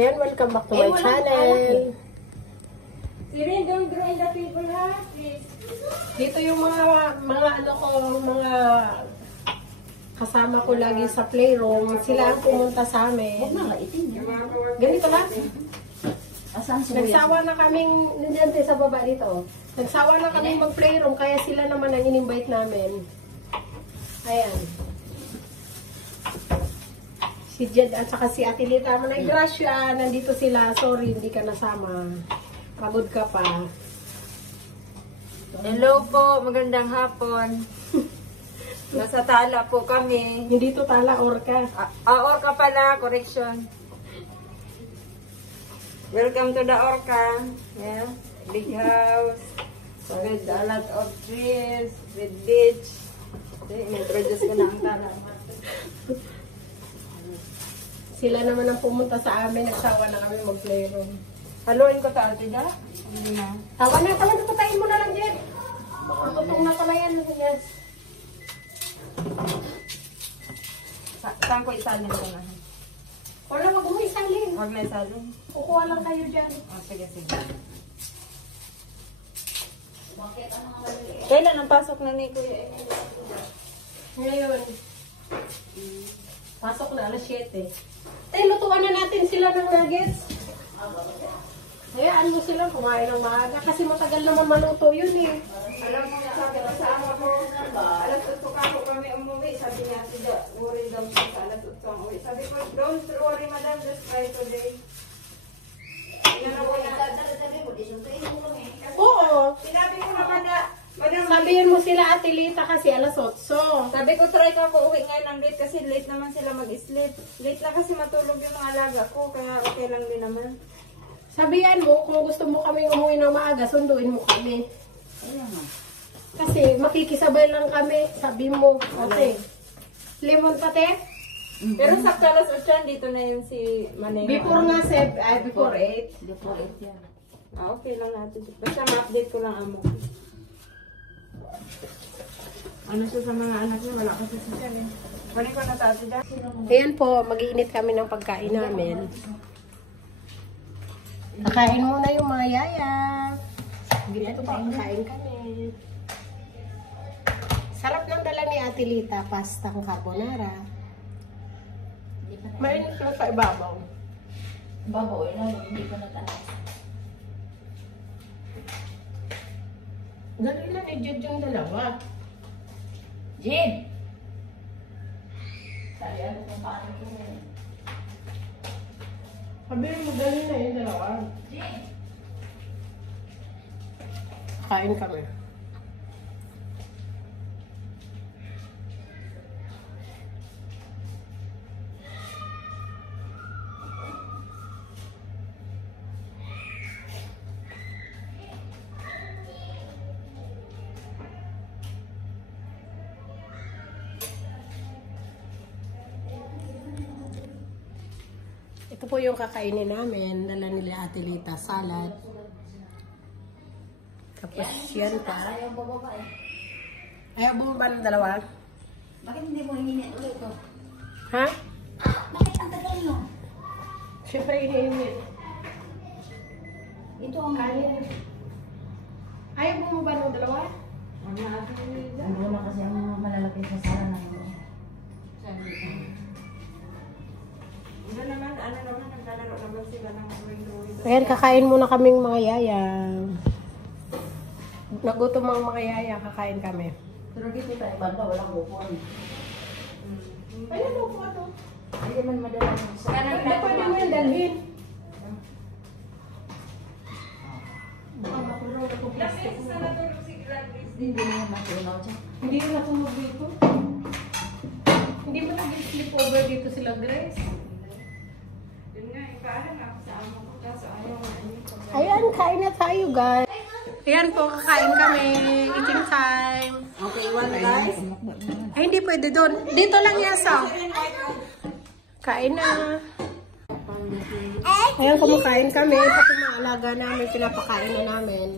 Ayan, welcome back to my channel. Sirin, don't draw in the table, ha? Please. Dito yung mga ano ko, mga kasama ko lagi sa playroom. Sila ang pumunta sa amin. Ganito lang. Nagsawa na kaming, nandiyan sa baba dito. Nagsawa na kaming mag-playroom, kaya sila naman ang in-invite namin. Ayan. Si Jed at saka si Ate Lita. Manay Gracia, nandito sila. Sorry, hindi ka nasama. Pagod ka pa. Hello po, magandang hapon. Nasa Tala po kami. Hindi to Tala, Orca. Orca pala, correction. Welcome to the Orca. Yeah, big house. With a lot of trees, with beach. Introduce ko na ang Tala. Sila naman ang pumunta sa amin. Nagsawa na kami mag-playroom. Haluin ko ta, Ate Da? Hindi na. Tawa na, patayin mo na lang, Jen. Matutong na pala yan. Yes. Saan ko isalin ko na? Wala, wag mo isalin. Huwag na isalin. Kukuha lang kayo dyan. Oh, sige, sige. Kailan ang pasok na ni Kuya? Ngayon. Pasok na, alas 7. Tay, lutuan na natin sila ng nuggets. Hayaan mo sila kumain ng maaga kasi matagal naman maluto yun eh. Alam mo na sabi ko sa ama ko, alas 8 ka ako kami umuwi. Sabi niya, worry daw siya sa alas 8 ang uwi. Sabi ko, don't worry madam, just try today. Oo. Sinabi ko naman na, madam, Sabihin mo sila Ate Lita kasi alas 8. sabi ko, try ka ako uwi ngayon ng late kasi late naman sila mag-sleep. Late na kasi matulog yung mga alaga ko, kaya okay lang din naman. Sabihan mo, kung gusto mo kami umuwi ng maaga, sunduin mo kami. Kasi makikisabay lang kami, sabi mo. Okay. Lemon pate? Pero sa alas 8 dito na yun si Manay. Before nga, before 8. Before 8 yan. Okay lang natin. Basta ma-update ko lang amo. Ano siya sa mga anak niya? Wala kasi siya eh. Kunin ko na tayo dyan. Ayan po, mag-iinit kami ng pagkain namin. Nakain muna yung mga yaya. Ito po, kakain kami. Sarap ng dala ni Ate Lita, pasta ng carbonara. Mainit lang sa ibabaw. Babaw, hindi ko natalas. Dali lang, i-judge yung dalawa. Jim! Sabi ako kung paano ko rin. Sabi mo, dali na yung dalawa. Jim! Kain kami. Ito po yung kakainin namin. Dala nila Ate Lita, salad. Tapos yan pa. Ayaw bababa eh. Ayaw bumaba ng dalawa? Bakit hindi mo hininit ulit ko? Ha? Bakit ang tagal nyo? Siyempre iniinit. Ito ang Kanin. Ayaw bumaba ng dalawa? Ano na kasi ang malalapit sa sala na yun. Ano naman, naglalaro naman sila ng drawing. Ayan, kakain muna kaming mga yaya. Nagutom ang mga yaya, kakain kami. Pero dito tayo banda, walang upuan. Ayan, upo ito. Hindi man madala. Hindi pwede mo yan dalhin. Baka matulog ako plastic. Hindi na matunaw dyan. Hindi na natulog dito. Hindi mo nag-sleep over dito sila, Grace. Yun nga, ipaalam ako sa amo ko. Kaso ayaw nga niyo. Ayan, kain na tayo, guys. Ayan po, kakain kami. Eating time. Okay, one guys. Ay, hindi pwede doon. Dito lang yasa. Kain na. Ayan, kumakain kami. Pati mga alaga namin, pinapakain na namin.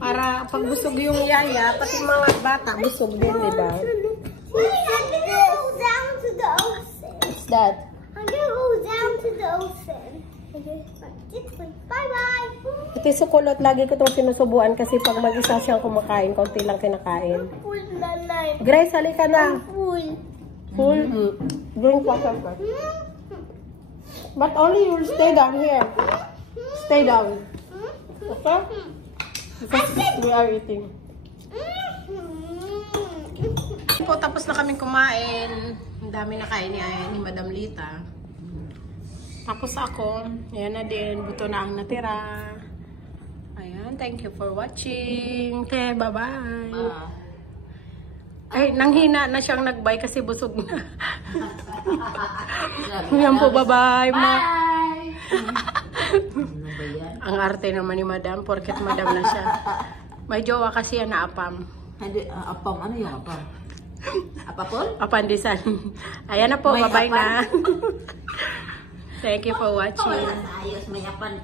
Para pag busog yung yaya, pati mga bata, busog din, diba? Go down to the ocean. What's that? I'm gonna go down to the ocean. Okay, bye-bye. Ito yung sukulot. Lagi ko itong sinusubuan kasi pag mag-isa siyang kumakain, konti lang kinakain. Full nanay. Grace, halika na. Full. Full. Drink water first. But only you will stay down here. Stay down. Okay? Because we are eating. Po, tapos na kaming kumain. Ang dami na kain ni Madam Lita. Tapos ako, ayan na din, buto na ang natira. Ayan, thank you for watching. Okay, bye-bye. Ay, nanghina na siyang nag-bye kasi busog na. Ayan po, bye-bye. Bye! Ang arte naman ni Madam, porket Madam na siya. May jowa kasi yan na apam. Hindi, apam. Ano yung apam? Apapol? Apandisan. Ayan na po, May bye-bye apan. na. Thank you for watching. Ayos, may apan.